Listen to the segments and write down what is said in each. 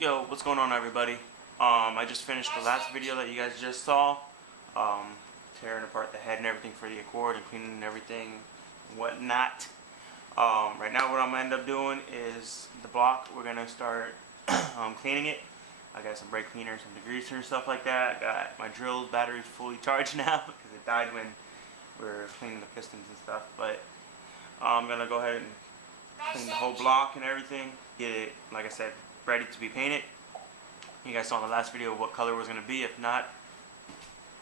Yo, what's going on, everybody? I just finished the last video that you guys just saw, tearing apart the head and everything for the Accord and cleaning everything and whatnot. Right now what I'm gonna end up doing is the block. We're gonna start cleaning it. I got some brake cleaner, some degreaser and stuff like that. I got my drill batteries fully charged now because it died when we were cleaning the pistons and stuff. But I'm gonna go ahead and clean the whole block and everything. Get it, like I said, ready to be painted. You guys saw in the last video what color was going to be. If not,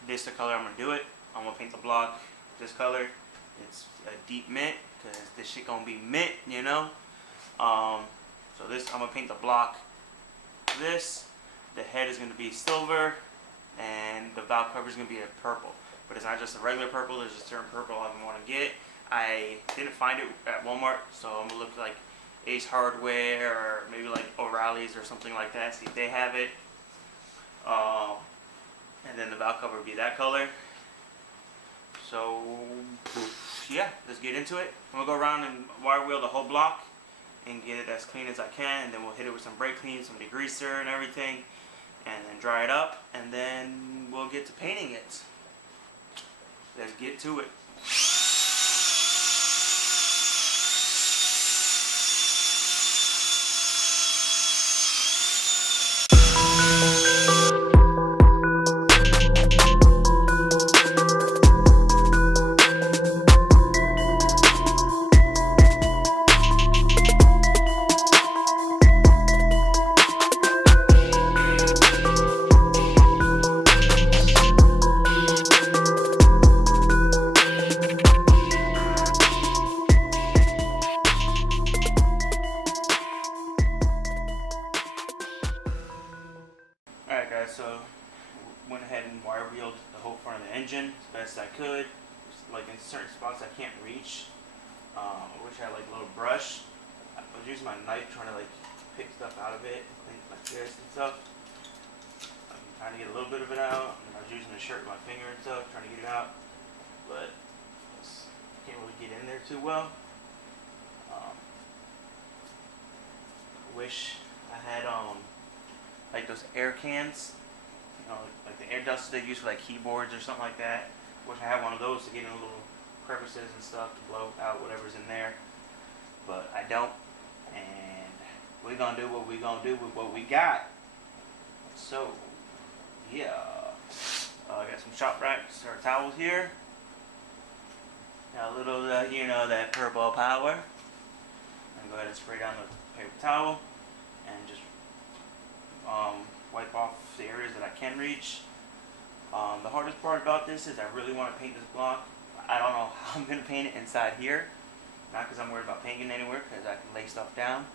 this is the color I'm going to do it. I'm going to paint the block this color. It's a deep mint because this shit going to be mint, you know. So this, I'm going to paint the block this. The head is going to be silver and the valve cover is going to be a purple. But it's not just a regular purple, there's a certain purple I want to get. I didn't find it at Walmart, so I'm going to look like Ace Hardware or maybe like O'Reilly's or something like that, see if they have it. And then the valve cover would be that color. So yeah, let's get into it. I'm gonna go around and wire wheel the whole block and get it as clean as I can, and then we'll hit it with some brake clean, some degreaser and everything, and then dry it up, and then we'll get to painting it. Let's get to it. Alright guys, so went ahead and wire wheeled the whole front of the engine as best I could. Just like in certain spots I can't reach. I wish I had like a little brush. I was using my knife trying to like pick stuff out of it and clean it like this and stuff. I'm trying to get a little bit of it out, and I was using the shirt with my finger and stuff, trying to get it out. But I can't really get in there too well. I wish I had like those air cans, you know, like the air dusters they use for like keyboards or something like that. Wish I had one of those to get in little crevices and stuff to blow out whatever's in there, but I don't. And we're gonna do what we're gonna do with what we got. So yeah, I got some shop racks or towels here. Got a little, you know, that purple power. And go ahead and spray down the paper towel and just wipe off the areas that I can reach. The hardest part about this is I really want to paint this block. I don't know how I'm going to paint it inside here. Not because I'm worried about painting anywhere, because I can lay stuff down.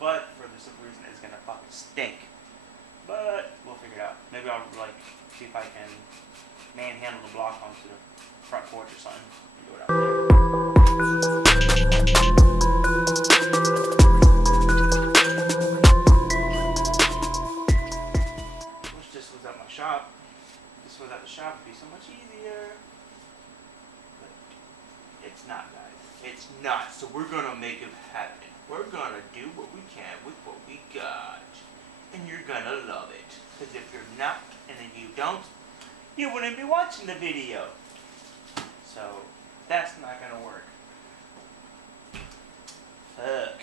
But for the simple reason it's going to fucking stink. But we'll figure it out. Maybe I'll like see if I can manhandle the block onto the front porch or something. Do it out there. Shop. This was at the shop, would be so much easier. But it's not, guys. It's not. So we're gonna make it happen. We're gonna do what we can with what we got. And you're gonna love it. Because if you're not, and then you don't, you wouldn't be watching the video. So that's not gonna work. Fuck.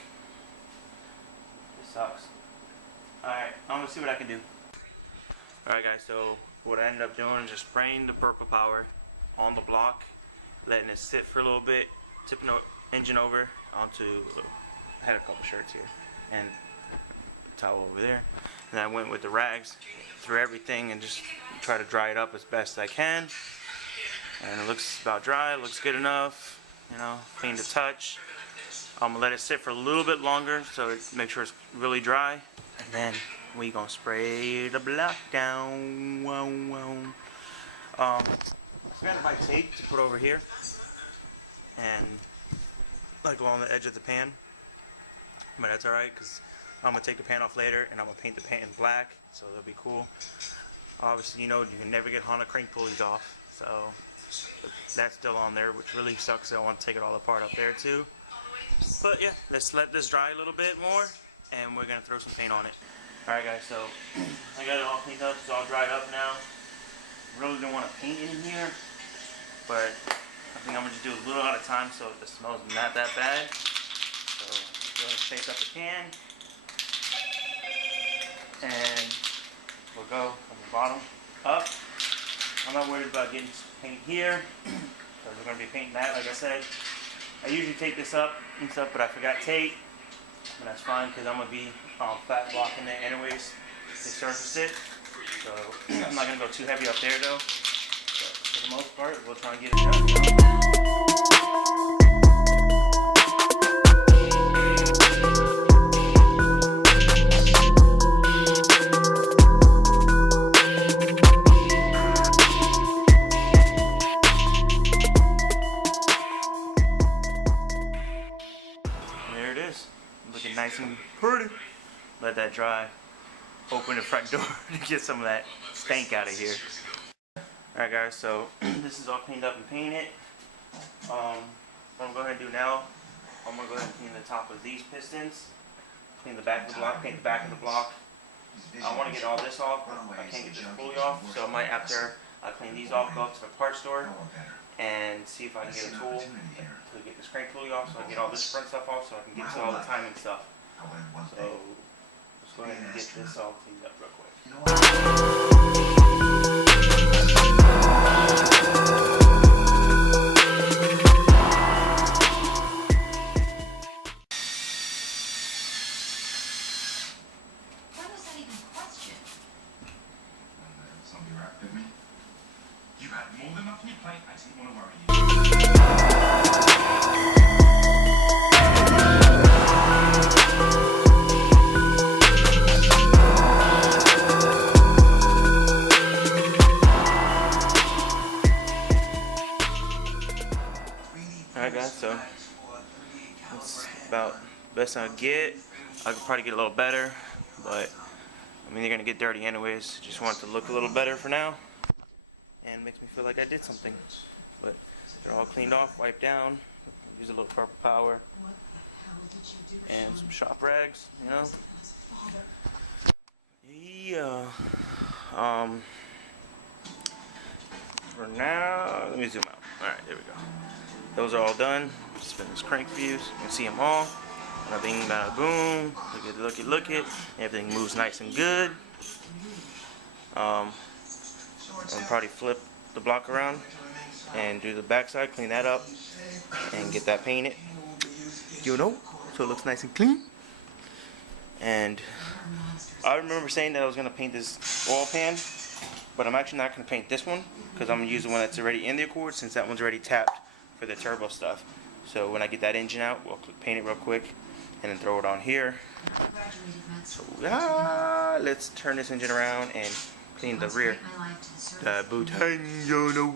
This sucks. Alright, I'm gonna see what I can do. Alright guys, so what I ended up doing is just spraying the purple power on the block, letting it sit for a little bit, tipping the engine over onto, I had a couple shirts here, and a towel over there. And I went with the rags through everything and just try to dry it up as best I can. And it looks about dry, it looks good enough, you know, clean to touch. I'm going to let it sit for a little bit longer so it make sure it's really dry. And then we gonna spray the block down. I forgot to buy tape to put over here and like along the edge of the pan, but that's alright because I'm gonna take the pan off later and I'm gonna paint the pan black, so that'll be cool. Obviously, you know, you can never get Honda crank pulleys off, so that's still on there, which really sucks. I want to take it all apart up there too. But yeah, let's let this dry a little bit more and we're gonna throw some paint on it. Alright guys, so I got it all cleaned up, it's all dried up now. Really don't want to paint in here, but I think I'm gonna just do a little at a time so the smell's not that bad. So go ahead and shake up the can, and we'll go from the bottom up. I'm not worried about getting paint here, because we're gonna be painting that, like I said. I usually tape this up and stuff, but I forgot tape. And that's fine because I'm going to be flat blocking it anyways to surface it. So I'm not going to go too heavy up there though. But for the most part, we'll try and get it done. There it is. Looking nice and pretty. Let that dry. Open the front door to get some of that stank out of here. Alright guys, so this is all cleaned up and painted. What I'm going to go ahead and do now, I'm going to go ahead and clean the top of these pistons. Clean the back of the block, paint the back of the block. I want to get all this off, but I can't get this fully off. So I might, after I clean these off, go up to the parts store and see if I can get a tool to get this crank fully off, so I can get all this front stuff off, so I can get to all the timing stuff. So let's go ahead and get this all cleaned up real quick. Why was that even a question? Somebody right with me. You had more than enough on your plate. I didn't want to worry you. Alright guys, so that's about the best I get. I could probably get a little better, but I mean they're gonna get dirty anyways. Just want it to look a little better for now, and it makes me feel like I did something. But they're all cleaned off, wiped down. Use a little purple power and some shop rags, you know. Yeah. For now, let me zoom out. All right, there we go. Those are all done. Spin this crank views. You can see them all. Bada bing, bada boom. Look it. Everything moves nice and good. I'll probably flip the block around and do the backside, clean that up, and get that painted. You know, so it looks nice and clean. And I remember saying that I was gonna paint this oil pan, but I'm actually not gonna paint this one because I'm gonna use the one that's already in the Accord, since that one's already tapped for the turbo stuff. So when I get that engine out, we'll paint it real quick and then throw it on here. So let's turn this engine around and clean the rear. The butane, you know.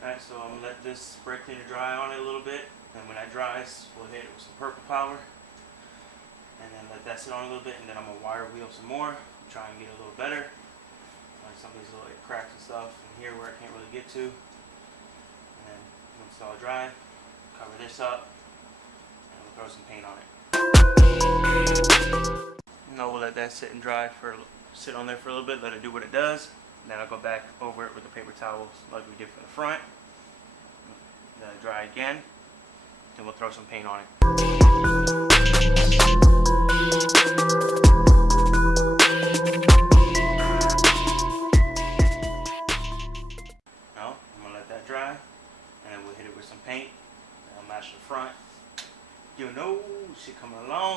Alright, so I'm gonna let this spray cleaner dry on it a little bit, and when that dries, we'll hit it with some purple power, and then let that sit on a little bit, and then I'm gonna wire wheel some more, try and get a little better. Like some of these little cracks and stuff in here where I can't really get to, and then once it's all dry, cover this up, and we'll throw some paint on it. Now we'll let that sit and dry sit on there for a little bit, let it do what it does. And then I'll go back over it with the paper towels like we did for the front. Let it dry again. Then we'll throw some paint on it. Now, I'm going to let that dry. And then we'll hit it with some paint. That'll match the front. You know, shit coming along.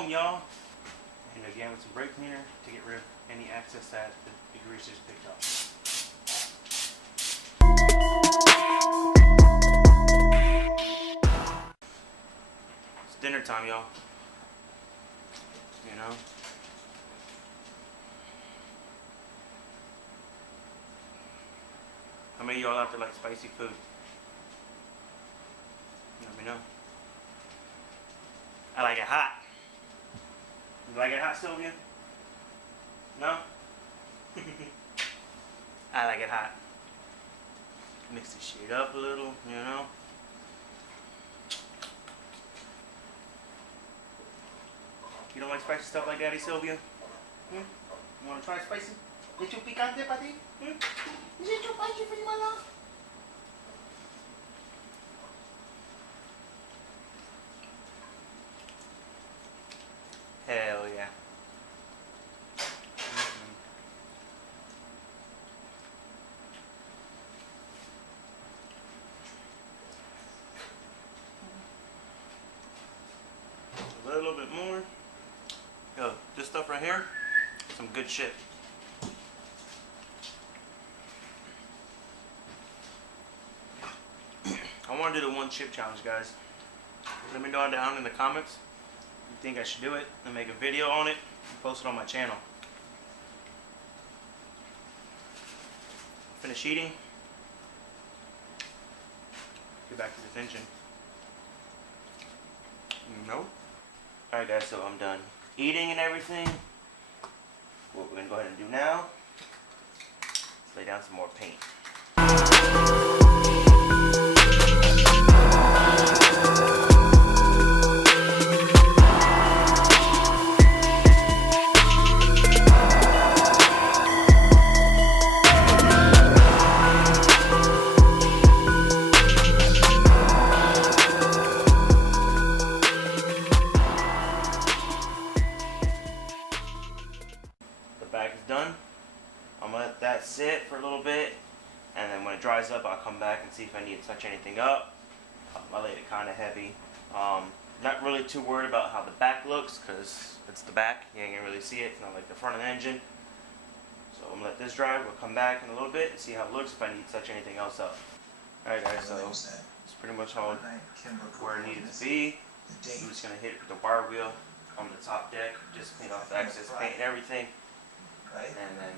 again with some brake cleaner to get rid of any excess that the greasers picked up. It's dinner time, y'all. You know? How many of y'all out there like spicy food? Let me know. I like it hot. You like it hot, Sylvia? No? I like it hot. Mix this shit up a little, you know? You don't like spicy stuff like Daddy, Sylvia? You wanna try spicy? ¿Es too picante para ti? Is it too spicy for you, my love? Hell yeah. A little bit more. Yo, this stuff right here, some good shit. I want to do the one chip challenge, guys. Let me know down in the comments if you think I should do it and make a video on it and post it on my channel. Finish eating. Get back to this engine. Nope. Alright guys, so I'm done eating and everything. What we're going to go ahead and do now is lay down some more paint. Back is done. I'm gonna let that sit for a little bit, and then when it dries up I'll come back and see if I need to touch anything up. I laid it kind of heavy. Not really too worried about how the back looks because it's the back, you ain't gonna really see it. It's not like the front of the engine. So I'm gonna let this dry. We'll come back in a little bit and see how it looks if I need to touch anything else up. Alright guys, so it's pretty much all where it needed to be. I'm just gonna hit it with the wire wheel on the top deck, just clean off the excess paint and everything. Right? And then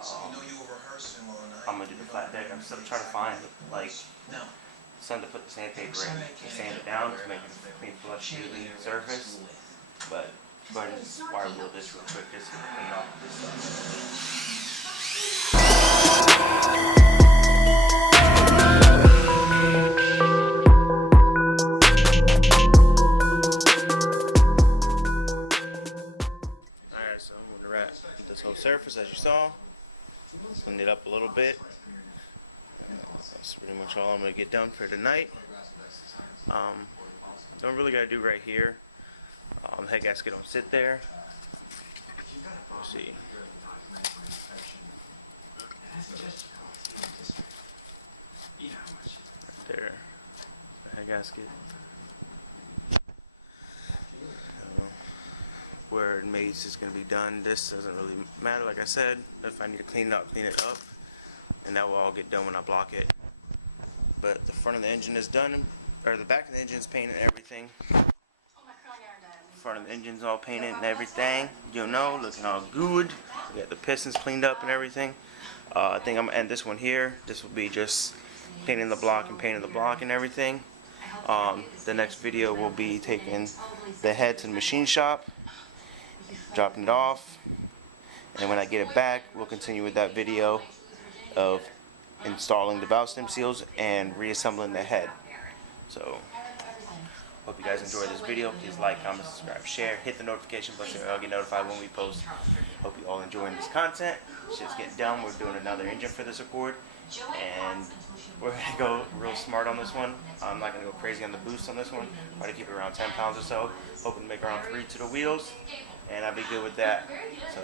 So you know you were rehearsing all night. I'm gonna do the flat deck. I'm still trying to find like No. something to put the sandpaper in to sand it down to make it a clean, flush, smooth surface. But go ahead and just wire wheel this real quick just to clean off this stuff. Alright, so I'm gonna wrap this whole surface as you saw. Clean it up a little bit. That's pretty much all I'm gonna get done for tonight. Don't really gotta do right here. The head gasket don't sit there. Let's see. Right there. The head gasket. Where it mates is going to be done. This doesn't really matter, like I said. If I need to clean it up, and that will all get done when I block it. But the front of the engine is done, or the back of the engine is painted and everything. Front of the engine's all painted and everything, you know, looking all good. We got the pistons cleaned up and everything. I think I'm gonna end this one here. This will be just painting the block and everything. The next video will be taking the head to the machine shop, dropping it off, and when I get it back we'll continue with that video of installing the valve stem seals and reassembling the head. So hope you guys enjoyed this video. Please like, comment, subscribe, share, hit the notification button so you'll get notified when we post. Hope you all enjoying this content. It's just getting done. We're doing another engine for this Accord, and we're gonna go real smart on this one. I'm not gonna go crazy on the boost on this one. Try to keep it around 10 pounds or so. Hoping to make around 3 to the wheels, and I'll be good with that. So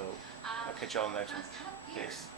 I'll catch y'all in the next one. Peace.